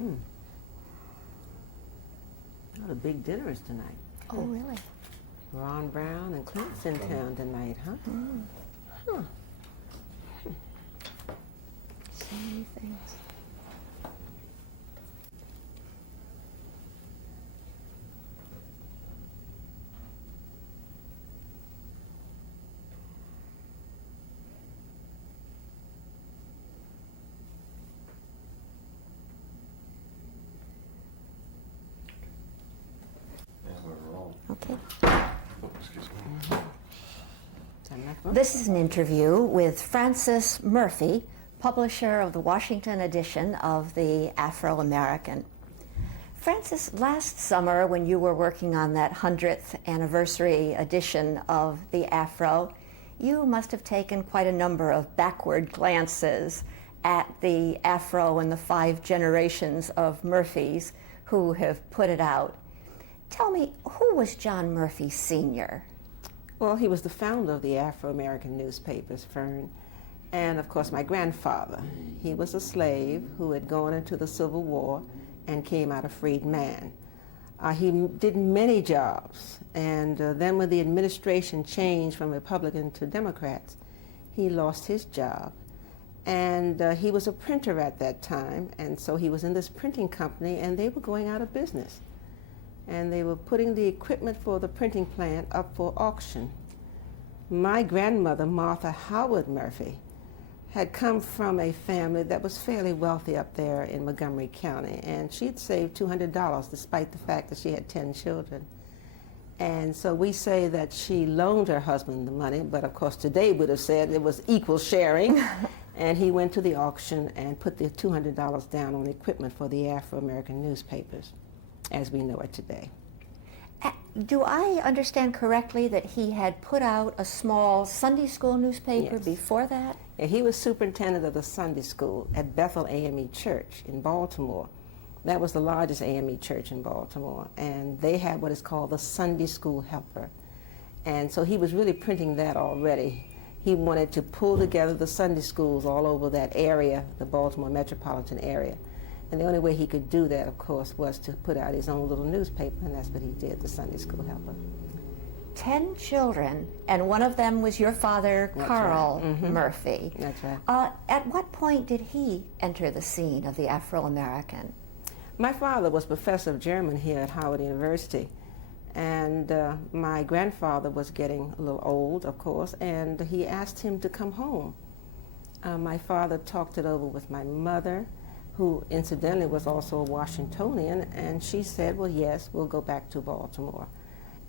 Oh, the big dinner is tonight. Oh, really? Ron Brown and Clint's in town tonight, huh? Huh. So many things. Okay. Excuse me. This is an interview with Frances Murphy, publisher of the Washington edition of the Afro-American. Frances, last summer when you were working on that 100th anniversary edition of the Afro, you must have taken quite a number of backward glances at the Afro and the 5 generations of Murphys who have put it out. Tell me, who was John Murphy Sr.? Well, he was the founder of the Afro-American newspapers, Fern. And of course, my grandfather. He was a slave who had gone into the Civil War and came out a freed man. He did many jobs, and then when the administration changed from Republican to Democrats, he lost his job. And he was a printer at that time, and so he was in this printing company, and they were going out of business. And they were putting the equipment for the printing plant up for auction. My grandmother, Martha Howard Murphy, had come from a family that was fairly wealthy up there in Montgomery County, and she'd saved $200 despite the fact that she had 10 children. And so we say that she loaned her husband the money, but of course today would have said it was equal sharing. And he went to the auction and put the $200 down on equipment for the Afro-American newspapers, as we know it today. Do I understand correctly that he had put out a small Sunday school newspaper Yes. before that? Yeah, he was superintendent of the Sunday school at Bethel AME Church in Baltimore. That was the largest AME church in Baltimore, and they had what is called the Sunday School Helper. And so he was really printing that already. He wanted to pull together the Sunday schools all over that area, the Baltimore metropolitan area. And the only way he could do that, of course, was to put out his own little newspaper, and that's what he did, the Sunday School Helper. 10 children, and one of them was your father, That's Carl right. Mm-hmm. Murphy. That's right. At what point did he enter the scene of the Afro-American? My father was professor of German here at Howard University, and my grandfather was getting a little old, of course, and he asked him to come home. My father talked it over with my mother, who incidentally was also a Washingtonian, and she said, well, yes, we'll go back to Baltimore.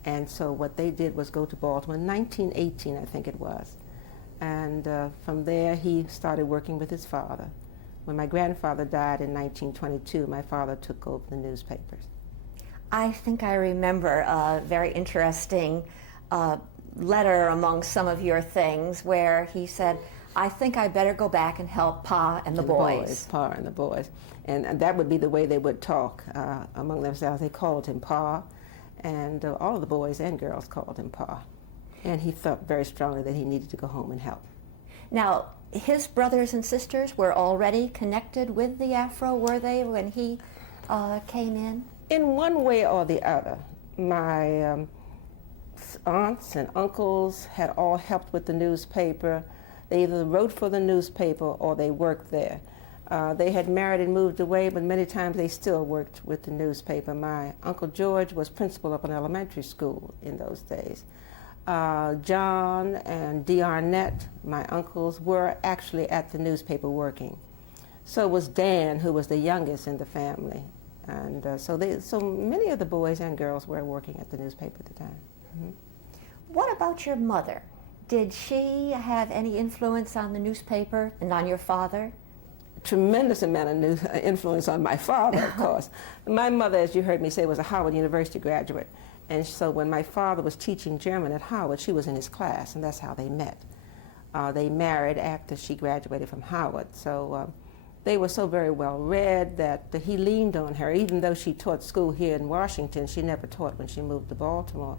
And so what they did was go to Baltimore in 1918, I think it was. And from there, he started working with his father. When my grandfather died in 1922, my father took over the newspapers. I think I remember a very interesting letter among some of your things where he said, I think I better go back and help Pa and the boys. Pa and the boys. And that would be the way they would talk among themselves. They called him Pa, and all of the boys and girls called him Pa. And he felt very strongly that he needed to go home and help. Now, his brothers and sisters were already connected with the Afro, were they, when he came in? In one way or the other. My aunts and uncles had all helped with the newspaper. They either wrote for the newspaper or they worked there. They had married and moved away, but many times they still worked with the newspaper. My Uncle George was principal of an elementary school in those days. John and Dee Arnett, my uncles, were actually at the newspaper working. So was Dan, who was the youngest in the family. And so many of the boys and girls were working at the newspaper at the time. Mm-hmm. What about your mother? Did she have any influence on the newspaper and on your father? Tremendous amount of influence on my father, of course. My mother, as you heard me say, was a Howard University graduate. And so when my father was teaching German at Howard, she was in his class, and that's how they met. They married after she graduated from Howard. So they were so very well read that he leaned on her. Even though she taught school here in Washington, she never taught when she moved to Baltimore.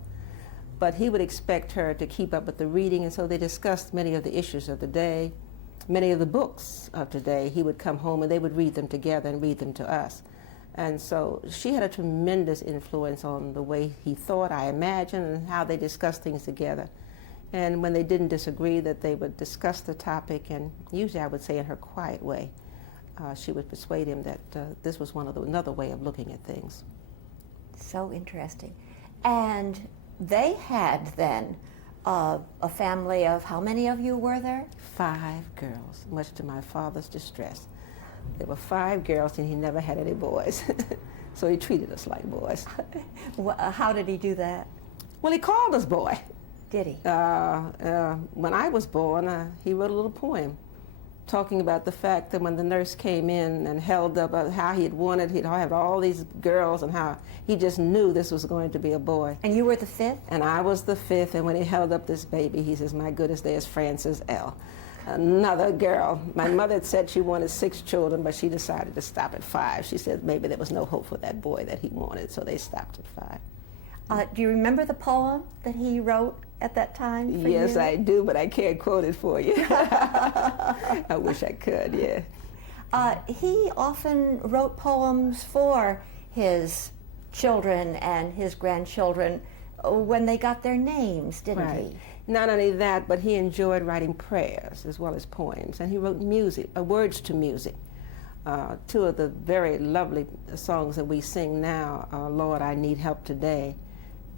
But he would expect her to keep up with the reading, and so they discussed many of the issues of the day, many of the books of today. He would come home and they would read them together and read them to us. And so she had a tremendous influence on the way he thought, I imagine, and how they discussed things together. And when they didn't disagree, that they would discuss the topic, and usually I would say in her quiet way, she would persuade him that this was another way of looking at things. So interesting. And they had then a family of, how many of you were there? 5 girls, much to my father's distress. There were 5 girls, and he never had any boys. So he treated us like boys. How did he do that? Well, he called us boy. Did he? When I was born, he wrote a little poem talking about the fact that when the nurse came in and held up how he'd have all these girls, and how he just knew this was going to be a boy. And you were the 5th? And I was the 5th, and when he held up this baby, he says, my goodness, there's Frances L. Another girl. My mother had said she wanted 6 children, but she decided to stop at 5. She said maybe there was no hope for that boy that he wanted, so they stopped at 5. Do you remember the poem that he wrote at that time for Yes, you? I do, but I can't quote it for you. I wish I could, yeah. He often wrote poems for his children and his grandchildren when they got their names, didn't he? Not only that, but he enjoyed writing prayers as well as poems, and he wrote music, words to music. 2 of the very lovely songs that we sing now are Lord, I Need Help Today,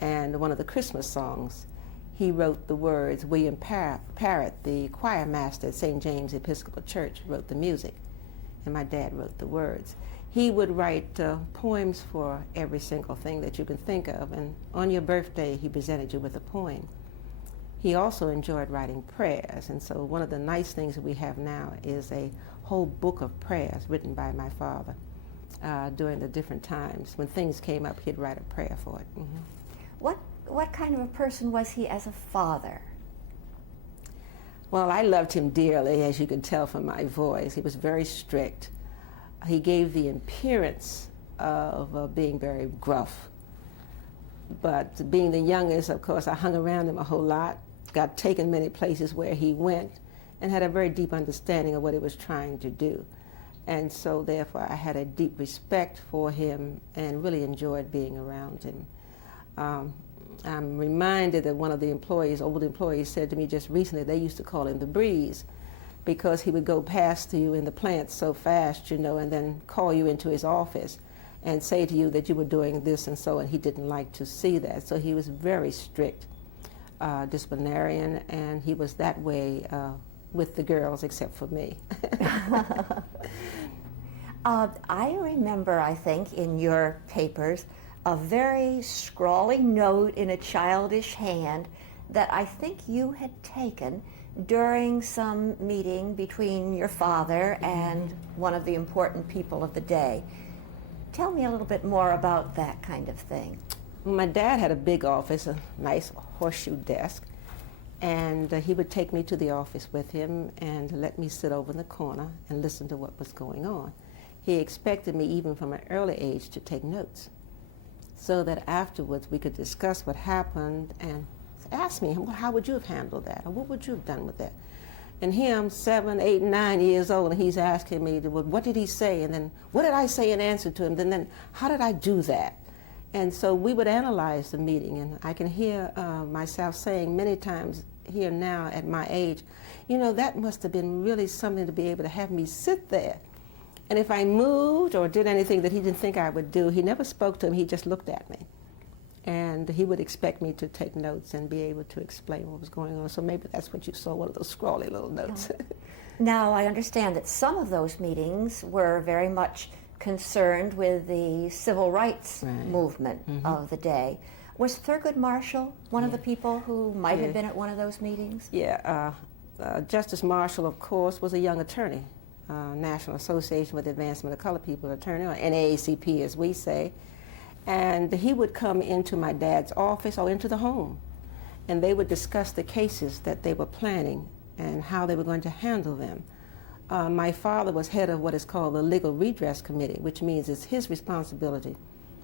and one of the Christmas songs. He wrote the words. William Parrott, the choir master at St. James Episcopal Church, wrote the music, and my dad wrote the words. He would write poems for every single thing that you can think of, and on your birthday, he presented you with a poem. He also enjoyed writing prayers, and so one of the nice things that we have now is a whole book of prayers written by my father during the different times. When things came up, he'd write a prayer for it. Mm-hmm. What kind of a person was he as a father? Well, I loved him dearly, as you can tell from my voice. He was very strict. He gave the appearance of being very gruff. But being the youngest, of course, I hung around him a whole lot, got taken many places where he went, and had a very deep understanding of what he was trying to do. And so, therefore, I had a deep respect for him and really enjoyed being around him. I'm reminded that one of the old employees, said to me just recently, they used to call him the Breeze, because he would go past you in the plant so fast, and then call you into his office and say to you that you were doing this and so, and he didn't like to see that. So he was very strict disciplinarian, and he was that way with the girls except for me. I remember, I think, in your papers, a very scrawly note in a childish hand that I think you had taken during some meeting between your father and one of the important people of the day. Tell me a little bit more about that kind of thing. My dad had a big office, a nice horseshoe desk, and he would take me to the office with him and let me sit over in the corner and listen to what was going on. He expected me, even from an early age, to take notes, so that afterwards we could discuss what happened and ask me, well, how would you have handled that? Or what would you have done with that? And him, 7, 8, 9 years old, and he's asking me, well, what did he say? And then what did I say in answer to him? And then how did I do that? And so we would analyze the meeting, and I can hear myself saying many times here now at my age, that must have been really something to be able to have me sit there. And if I moved or did anything that he didn't think I would do, he never spoke to him, he just looked at me. And he would expect me to take notes and be able to explain what was going on. So maybe that's what you saw, one of those scrawly little notes. Now, I understand that some of those meetings were very much concerned with the civil rights movement of the day. Was Thurgood Marshall one of the people who might have been at one of those meetings? Yeah, Justice Marshall, of course, was a young attorney. National Association for the Advancement of Colored People attorney, or NAACP as we say, and he would come into my dad's office or into the home, and they would discuss the cases that they were planning and how they were going to handle them. My father was head of what is called the Legal Redress Committee, which means it's his responsibility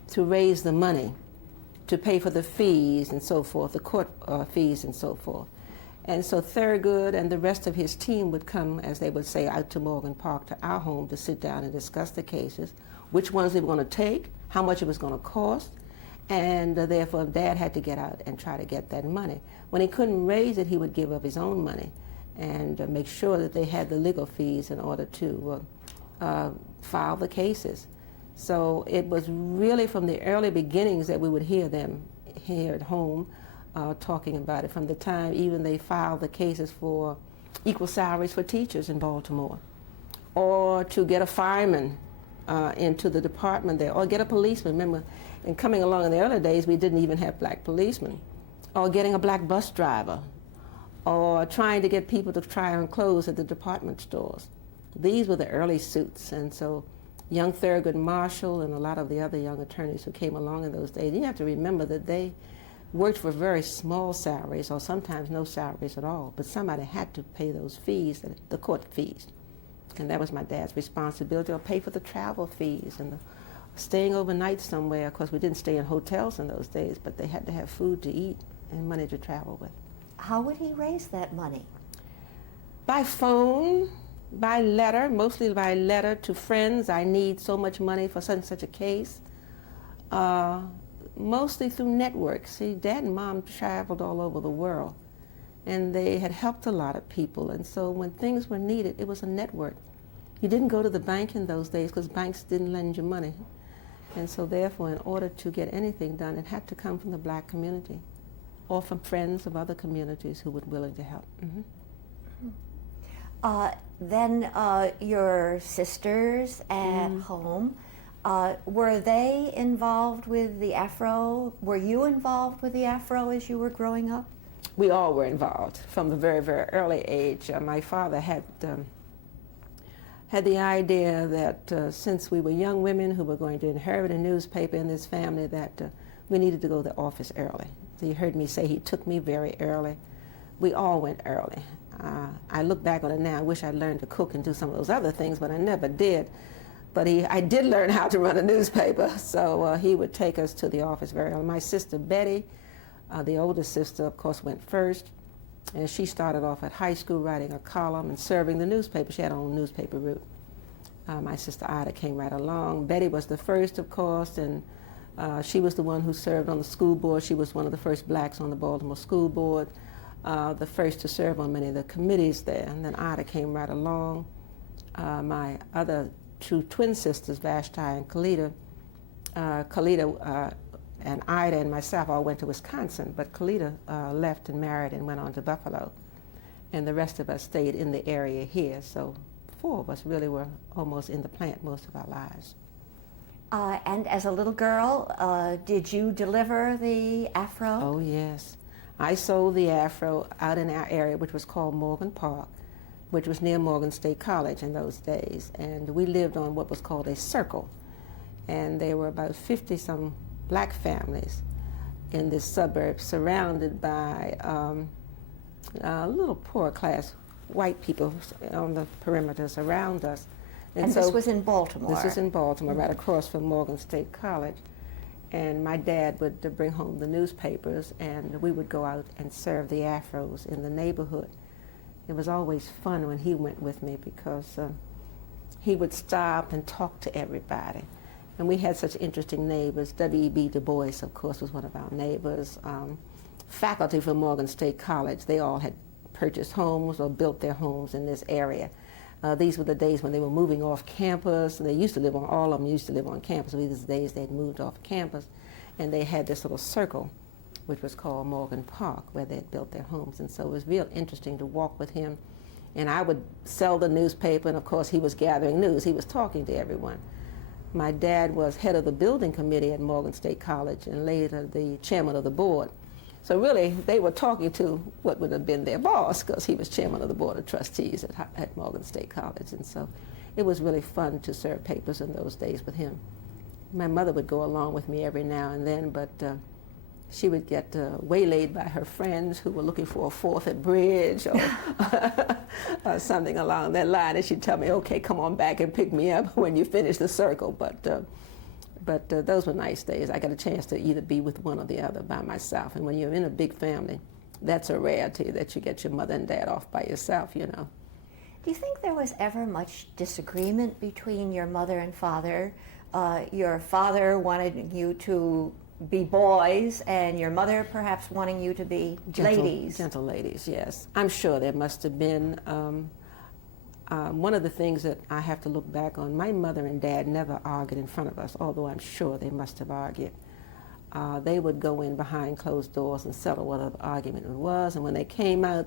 to raise the money to pay for the fees and so forth, the court fees and so forth. And so Thurgood and the rest of his team would come, as they would say, out to Morgan Park, to our home, to sit down and discuss the cases, which ones they were going to take, how much it was going to cost, and therefore Dad had to get out and try to get that money. When he couldn't raise it, he would give up his own money and make sure that they had the legal fees in order to file the cases. So it was really from the early beginnings that we would hear them here at home talking about it, from the time even they filed the cases for equal salaries for teachers in Baltimore, or to get a fireman into the department there, or get a policeman. Remember, in coming along in the early days, we didn't even have black policemen, or getting a black bus driver, or trying to get people to try on clothes at the department stores. These were the early suits, and so young Thurgood Marshall and a lot of the other young attorneys who came along in those days, you have to remember that they worked for very small salaries, or sometimes no salaries at all, but somebody had to pay those fees, the court fees. And that was my dad's responsibility, or pay for the travel fees and the staying overnight somewhere. Of course, we didn't stay in hotels in those days, but they had to have food to eat and money to travel with. How would he raise that money? By phone, by letter, mostly by letter to friends. I need so much money for such and such a case. Mostly through networks. See, Dad and Mom traveled all over the world, and they had helped a lot of people, and so when things were needed, it was a network. You didn't go to the bank in those days because banks didn't lend you money, and so therefore, in order to get anything done, it had to come from the black community or from friends of other communities who were willing to help. Then your sisters at home, were they involved with the Afro? Were you involved with the Afro as you were growing up? We all were involved from the very, very early age. My father had the idea that since we were young women who were going to inherit a newspaper in this family, that we needed to go to the office early. So you heard me say he took me very early. We all went early. I look back on it now, I wish I'd learned to cook and do some of those other things, but I never did. But I did learn how to run a newspaper, so he would take us to the office very early. My sister Betty, the oldest sister, of course, went first, and she started off at high school writing a column and serving the newspaper. She had her own newspaper route. My sister Ida came right along. Betty was the first, of course, and she was the one who served on the school board. She was one of the first blacks on the Baltimore School Board, the first to serve on many of the committees there. And then Ida came right along. My other two twin sisters, Vashti and Kalita, and Ida and myself all went to Wisconsin, but Kalita left and married and went on to Buffalo. And the rest of us stayed in the area here. So 4 of us really were almost in the plant most of our lives. And as a little girl, did you deliver the Afro? Oh, yes. I sold the Afro out in our area, which was called Morgan Park, which was near Morgan State College in those days. And we lived on what was called a circle. And there were about 50-some black families in this suburb, surrounded by little poor class white people on the perimeters around us. And so this was in Baltimore? This was in Baltimore, right across from Morgan State College. And my dad would bring home the newspapers, and we would go out and serve the Afros in the neighborhood. It was always fun when he went with me because he would stop and talk to everybody. And we had such interesting neighbors. W.E.B. Du Bois, of course, was one of our neighbors. Faculty from Morgan State College, they all had purchased homes or built their homes in this area. These were the days when they were moving off campus. They used to live on, all of them used to live on campus. These days they'd moved off campus, and they had this little circle, which was called Morgan Park, where they had built their homes. And so it was real interesting to walk with him. And I would sell the newspaper, and of course he was gathering news. He was talking to everyone. My dad was head of the building committee at Morgan State College and later the chairman of the board. So really, they were talking to what would have been their boss, because he was chairman of the board of trustees at Morgan State College. And so it was really fun to serve papers in those days with him. My mother would go along with me every now and then, but she would get waylaid by her friends who were looking for a fourth at bridge or something along that line, and she'd tell me, okay, come on back and pick me up when you finish the circle. But those were nice days. I got a chance to either be with one or the other by myself. And when you're in a big family, that's a rarity that you get your mother and dad off by yourself, you know. Do you think there was ever much disagreement between your mother and father Your father wanted you to be boys, and your mother perhaps wanting you to be ladies. Gentle ladies, yes. I'm sure there must have been. One of the things that I have to look back on, my mother and dad never argued in front of us, although I'm sure they must have argued. They would go in behind closed doors and settle whatever the argument was, and when they came out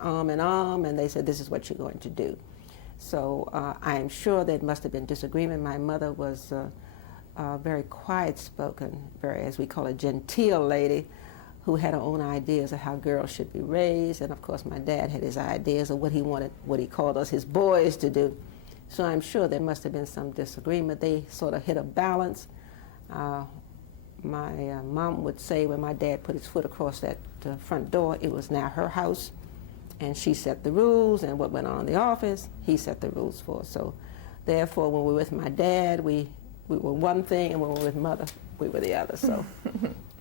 arm in arm, and they said, this is what you're going to do. So I'm sure there must have been disagreement. My mother was very quiet-spoken, very, as we call it, genteel lady, who had her own ideas of how girls should be raised, and of course my dad had his ideas of what he wanted, what he called us, his boys, to do. So I'm sure there must have been some disagreement. They sort of hit a balance. My mom would say when my dad put his foot across that front door, it was now her house, and she set the rules, and what went on in the office, he set the rules for us. So therefore, when we were with my dad, we were one thing, and when we were with mother, we were the other. So,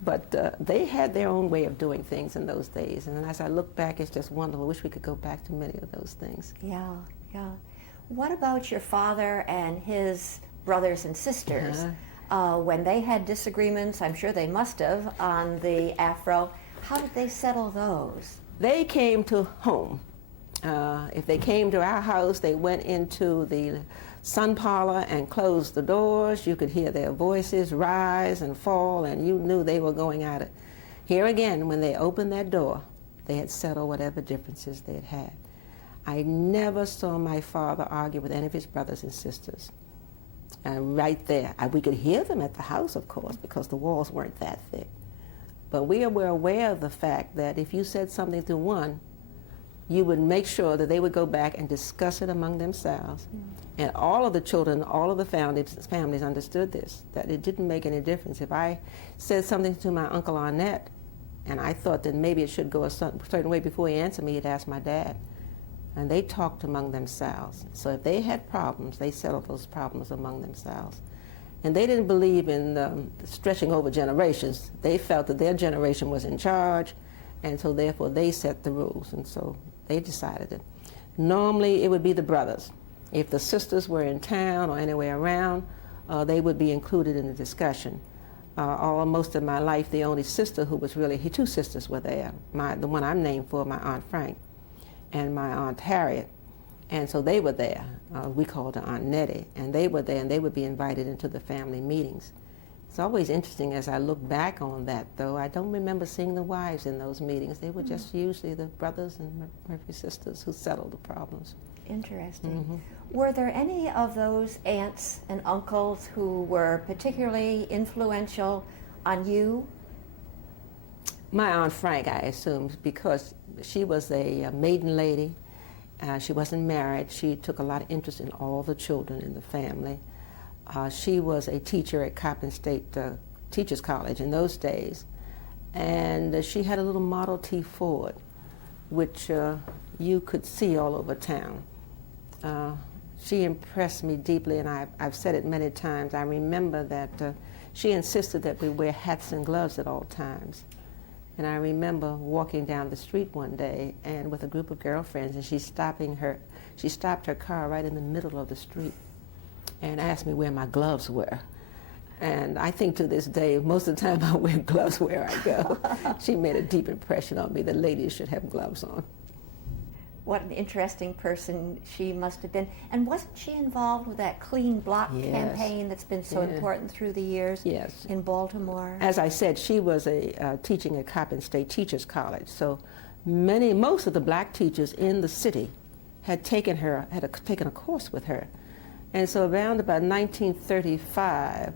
but they had their own way of doing things in those days, and as I look back, it's just wonderful. I wish we could go back to many of those things. Yeah, yeah. What about your father and his brothers and sisters? When they had disagreements, I'm sure they must have, on the Afro, how did they settle those? They came to home. If they came to our house, they went into the sun parlor and closed the doors. You could hear their voices rise and fall, and you knew they were going at it. Here again, when they opened that door, they had settled whatever differences they had had. I never saw my father argue with any of his brothers and sisters. Right there. We could hear them at the house, of course, because the walls weren't that thick. But we were aware of the fact that if you said something to one, you would make sure that they would go back and discuss it among themselves. And all of the children, all of the families understood this, that it didn't make any difference. If I said something to my Uncle Arnett, and I thought that maybe it should go a certain way before he answered me, he'd ask my dad. And they talked among themselves. So if they had problems, they settled those problems among themselves. And they didn't believe in stretching over generations. They felt that their generation was in charge, and so therefore they set the rules, and so they decided it. Normally it would be the brothers. If the sisters were in town or anywhere around, they would be included in the discussion. Most of my life, the only sister who was really, two sisters were there. The one I'm named for, my Aunt Frank, and my Aunt Harriet. And so they were there. We called her Aunt Nettie, and they were there, and they would be invited into the family meetings. It's always interesting as I look back on that, though. I don't remember seeing the wives in those meetings. They were just usually the brothers and Murphy sisters who settled the problems. Interesting. Were there any of those aunts and uncles who were particularly influential on you? My Aunt Frank, I assume, because she was a maiden lady. She wasn't married. She took a lot of interest in all the children in the family. She was a teacher at Coppin State Teachers College in those days. And she had a little Model T Ford, which you could see all over town. She impressed me deeply, and I've said it many times. I remember that she insisted that we wear hats and gloves at all times. And I remember walking down the street one day and with a group of girlfriends, and she stopped her car right in the middle of the street and asked me where my gloves were. And I think to this day, most of the time I wear gloves where I go. She made a deep impression on me that ladies should have gloves on. What an interesting person she must have been. And wasn't she involved with that Clean Block campaign that's been so important through the years in Baltimore? As I said, she was teaching at Coppin State Teachers College. So most of the black teachers in the city had taken a course with her. And so around about 1935,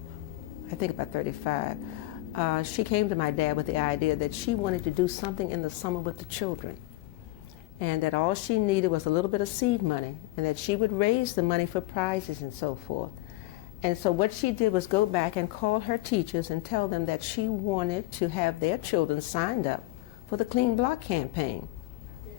I think about 35, she came to my dad with the idea that she wanted to do something in the summer with the children, and that all she needed was a little bit of seed money, and that she would raise the money for prizes and so forth. And so what she did was go back and call her teachers and tell them that she wanted to have their children signed up for the Clean Block campaign.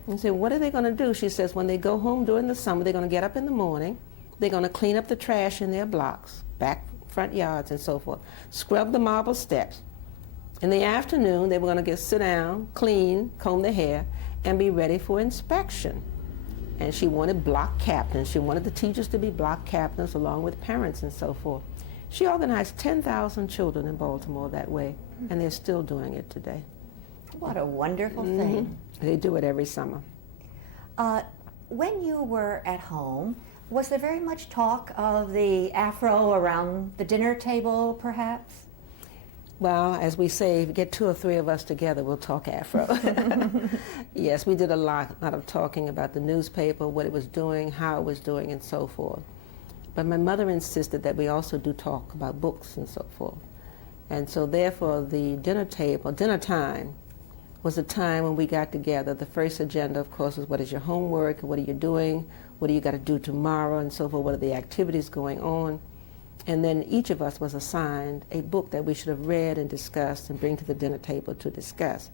And said, what are they going to do? She says, when they go home during the summer, they're going to get up in the morning, they're going to clean up the trash in their blocks, back, front yards and so forth, scrub the marble steps. In the afternoon, they were going to sit down, clean, comb their hair, and be ready for inspection. And she wanted block captains. She wanted the teachers to be block captains along with parents and so forth. She organized 10,000 children in Baltimore that way, and they're still doing it today. What a wonderful thing. They do it every summer. When you were at home, was there very much talk of the Afro around the dinner table, perhaps? Well, as we say, if you get 2 or 3 of us together, we'll talk Afro. Yes, we did a lot of talking about the newspaper, what it was doing, how it was doing, and so forth. But my mother insisted that we also do talk about books and so forth. And so therefore, the dinner time, was a time when we got together. The first agenda, of course, was what is your homework, what are you doing, what do you got to do tomorrow, and so forth, what are the activities going on. And then each of us was assigned a book that we should have read and discussed and bring to the dinner table to discuss.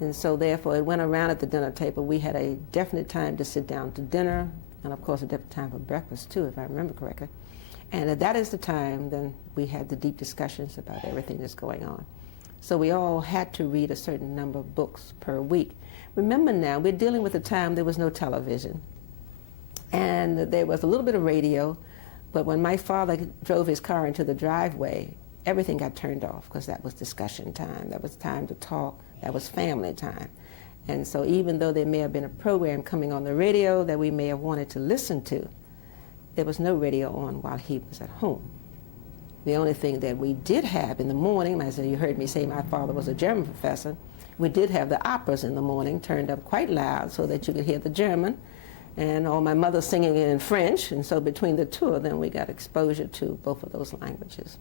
And so therefore, it went around at the dinner table. We had a definite time to sit down to dinner, and of course a definite time for breakfast too, if I remember correctly. And that is the time then we had the deep discussions about everything that's going on. So we all had to read a certain number of books per week. Remember now, we're dealing with a time there was no television. And there was a little bit of radio, but when my father drove his car into the driveway, everything got turned off because that was discussion time. That was time to talk. That was family time. And so even though there may have been a program coming on the radio that we may have wanted to listen to, there was no radio on while he was at home. The only thing that we did have in the morning, as you heard me say my father was a German professor, we did have the operas in the morning turned up quite loud so that you could hear the German, and all my mother singing it in French, and so between the two of them we got exposure to both of those languages.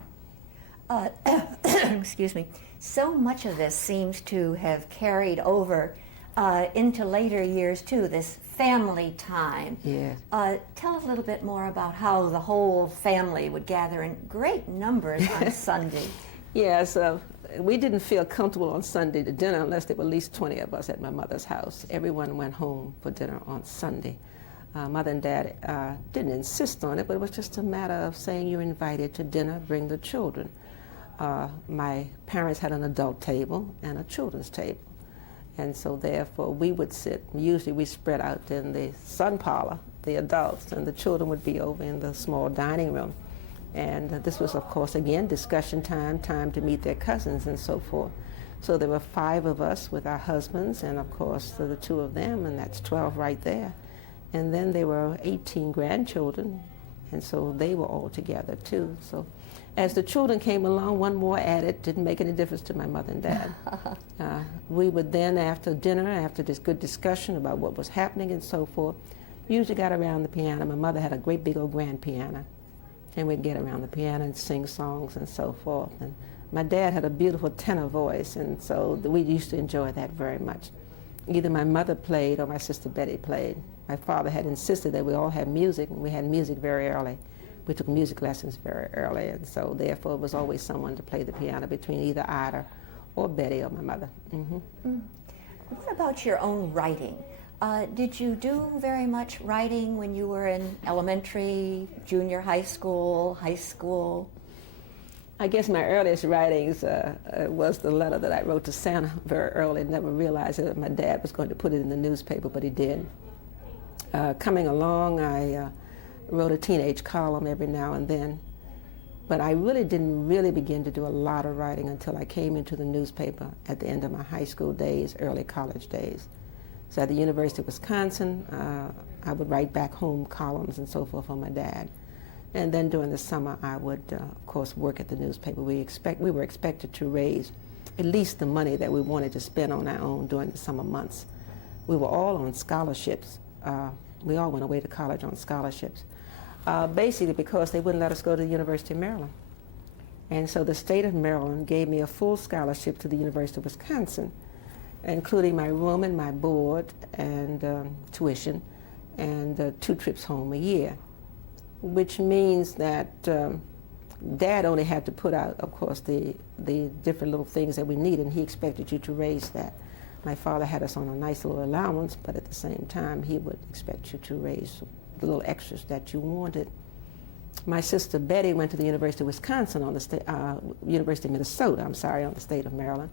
Excuse me. So much of this seems to have carried over into later years too, this family time. Yes. Tell us a little bit more about how the whole family would gather in great numbers on Sunday. Yes, we didn't feel comfortable on Sunday to dinner unless there were at least 20 of us at my mother's house. Everyone went home for dinner on Sunday. Mother and Dad didn't insist on it, but it was just a matter of saying you're invited to dinner, bring the children. My parents had an adult table and a children's table. And so therefore we would sit, usually we spread out in the sun parlor, the adults, and the children would be over in the small dining room. And this was, of course, again, discussion time, time to meet their cousins and so forth. So there were 5 of us with our husbands, and of course the 2 of them, and that's 12 right there. And then there were 18 grandchildren, and so they were all together too. So as the children came along, one more added, didn't make any difference to my mother and dad. We would then, after dinner, after this good discussion about what was happening and so forth, usually got around the piano. My mother had a great big old grand piano, and we'd get around the piano and sing songs and so forth. And my dad had a beautiful tenor voice, and so we used to enjoy that very much. Either my mother played or my sister Betty played. My father had insisted that we all have music, and we had music very early. We took music lessons very early, and so therefore it was always someone to play the piano between either Ida or Betty or my mother. What about your own writing? Did you do very much writing when you were in elementary, junior high school, high school? I guess my earliest writings was the letter that I wrote to Santa very early. Never realized that my dad was going to put it in the newspaper, but he did. Coming along, I wrote a teenage column every now and then, but I really didn't begin to do a lot of writing until I came into the newspaper at the end of my high school days, early college days. So at the University of Wisconsin, I would write back home columns and so forth for my dad. And then during the summer, I would, of course, work at the newspaper. We were expected to raise at least the money that we wanted to spend on our own during the summer months. We were all on scholarships. We all went away to college on scholarships, basically because they wouldn't let us go to the University of Maryland. And so the state of Maryland gave me a full scholarship to the University of Wisconsin, including my room and my board and tuition and 2 trips home a year, which means that Dad only had to put out, of course, the different little things that we needed, and he expected you to raise that. My father had us on a nice little allowance, but at the same time, he would expect you to raise the little extras that you wanted. My sister Betty went to the University of Wisconsin on the University of Minnesota, on the state of Maryland.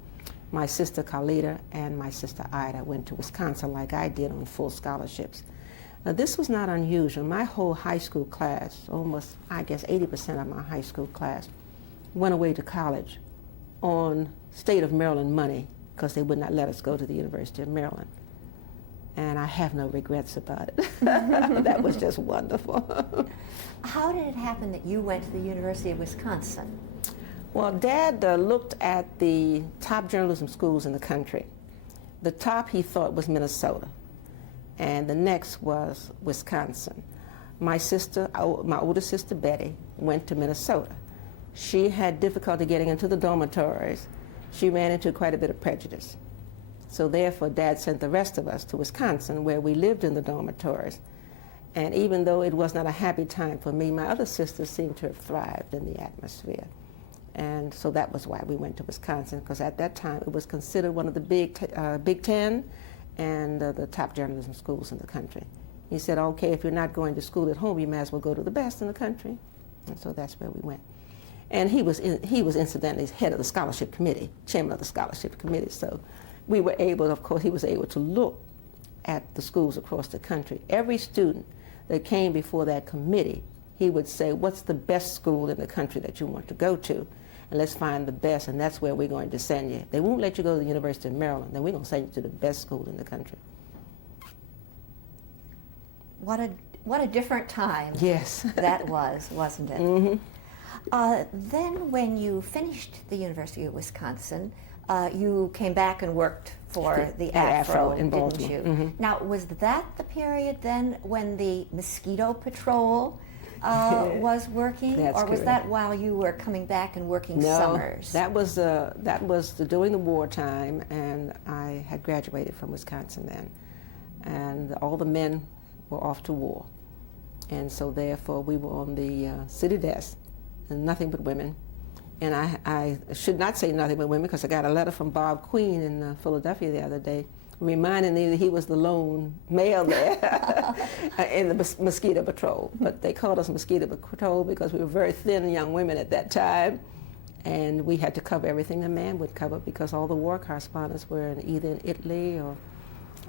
My sister Carlita and my sister Ida went to Wisconsin like I did on full scholarships. Now, this was not unusual. My whole high school class, almost, I guess, 80% of my high school class, went away to college on state of Maryland money because they would not let us go to the University of Maryland. And I have no regrets about it. That was just wonderful. How did it happen that you went to the University of Wisconsin? Well, Dad looked at the top journalism schools in the country. The top, he thought, was Minnesota, and the next was Wisconsin. My older sister Betty, went to Minnesota. She had difficulty getting into the dormitories. She ran into quite a bit of prejudice. So therefore, Dad sent the rest of us to Wisconsin, where we lived in the dormitories. And even though it was not a happy time for me, my other sisters seemed to have thrived in the atmosphere. And so that was why we went to Wisconsin, because at that time it was considered one of the Big Ten and the top journalism schools in the country. He said, okay, if you're not going to school at home, you may as well go to the best in the country. And so that's where we went. And he was incidentally head of the scholarship committee, chairman of the scholarship committee. So we were able, of course, he was able to look at the schools across the country. Every student that came before that committee, he would say, what's the best school in the country that you want to go to? And let's find the best, and that's where we're going to send you. They won't let you go to the University of Maryland, then we're going to send you to the best school in the country. What a different time. Yes. That was, wasn't it? Mm-hmm. Then when you finished the University of Wisconsin, you came back and worked for the Afro, in didn't Baltimore. you? Mm-hmm. Now, was that the period then when the Mosquito Patrol was working? That's or was correct. that while you were coming back and working summers? That was during the wartime, and I had graduated from Wisconsin then. And all the men were off to war. And so therefore we were on the city desk, and nothing but women. And I should not say nothing but women, because I got a letter from Bob Queen in Philadelphia the other day reminding me that he was the lone male there in the Mosquito Patrol. But they called us Mosquito Patrol because we were very thin young women at that time, and we had to cover everything a man would cover, because all the war correspondents were either in Italy or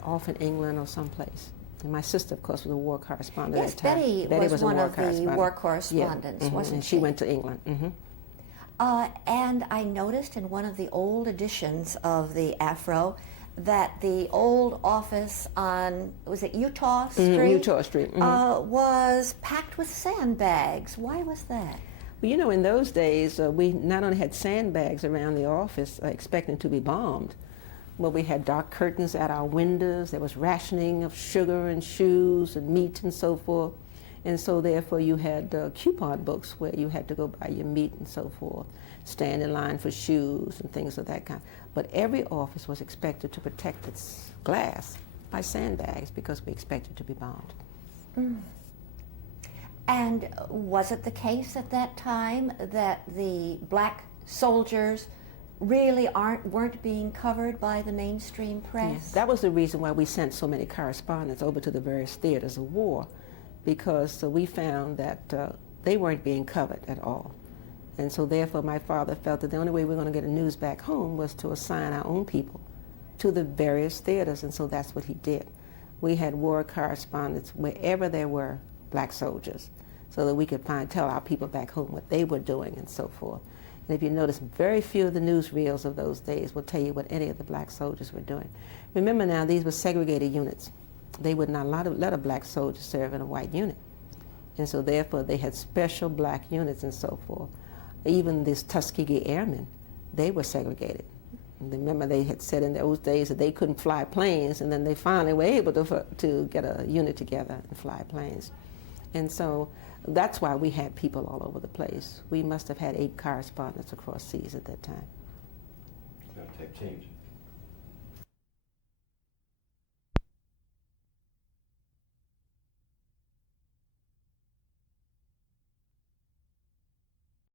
off in England or someplace. And my sister, of course, was a war correspondent yes, at the time. Betty was one of the correspondent. war correspondents, Yeah. Mm-hmm. wasn't And she? she went to England. Mm-hmm. And I noticed in one of the old editions of the Afro that the old office on, was it Eutaw Street? Mm-hmm. Eutaw Street. Mm-hmm. Was packed with sandbags. Why was that? Well, you know, in those days, we not only had sandbags around the office expecting to be bombed, but we had dark curtains at our windows. There was rationing of sugar and shoes and meat and so forth. And so therefore you had coupon books where you had to go buy your meat and so forth, stand in line for shoes and things of that kind. But every office was expected to protect its glass by sandbags because we expected to be bombed. Mm. And was it the case at that time that the black soldiers really weren't being covered by the mainstream press? Yeah. That was the reason why we sent so many correspondents over to the various theaters of war, because we found that they weren't being covered at all. And so therefore my father felt that the only way we were going to get the news back home was to assign our own people to the various theaters, and so that's what he did. We had war correspondents wherever there were black soldiers, so that we could tell our people back home what they were doing and so forth. And if you notice, very few of the newsreels of those days will tell you what any of the black soldiers were doing. Remember now, these were segregated units. They would not let a black soldier serve in a white unit. And so therefore they had special black units and so forth. Even these Tuskegee Airmen, they were segregated. And remember, they had said in those days that they couldn't fly planes, and then they finally were able to get a unit together and fly planes. And so that's why we had people all over the place. We must have had 8 correspondents across seas at that time. Type change.